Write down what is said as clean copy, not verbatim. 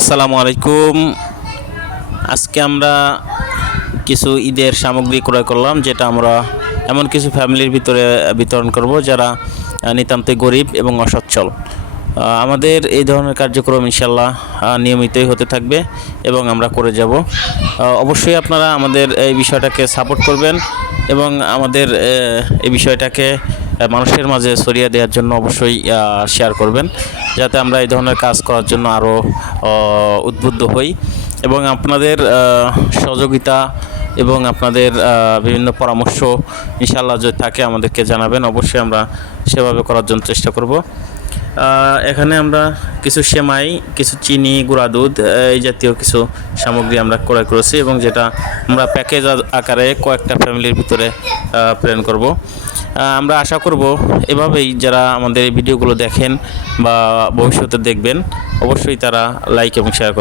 আসসালামু আলাইকুম। আজকে আমরা কিছু ঈদের সামগ্রী ক্রয় করলাম, যেটা আমরা এমন কিছু ফ্যামিলির ভিতরে বিতরণ করব যারা নিতান্তই গরিব এবং অসচ্ছল। আমাদের এই ধরনের কার্যক্রম ইনশাল্লাহ নিয়মিতই হতে থাকবে এবং আমরা করে যাব। অবশ্যই আপনারা আমাদের এই বিষয়টাকে সাপোর্ট করবেন এবং আমাদের এই বিষয়টাকে মানুষের মাঝে ছড়িয়ে দেওয়ার জন্য অবশ্যই শেয়ার করবেন, যাতে আমরা এই ধরনের কাজ করার জন্য আরও উদ্বুদ্ধ হই। এবং আপনাদের সহযোগিতা এবং আপনাদের বিভিন্ন পরামর্শ ইনশাআল্লাহ যদি থাকে আমাদেরকে জানাবেন, অবশ্যই আমরা সেভাবে করার জন্য চেষ্টা করব। এখানে আমরা কিছু সেমাই, কিছু চিনি, গুঁড়া দুধ, এই জাতীয় কিছু সামগ্রী আমরা ক্রয় করেছি এবং যেটা আমরা প্যাকেজ আকারে কয়েকটা ফ্যামিলির ভিতরে প্রেরণ করব। আমরা আশা করব এভাবেই যারা আমাদের এই ভিডিওগুলো দেখেন বা ভবিষ্যতে দেখবেন, অবশ্যই তারা লাইক এবং শেয়ার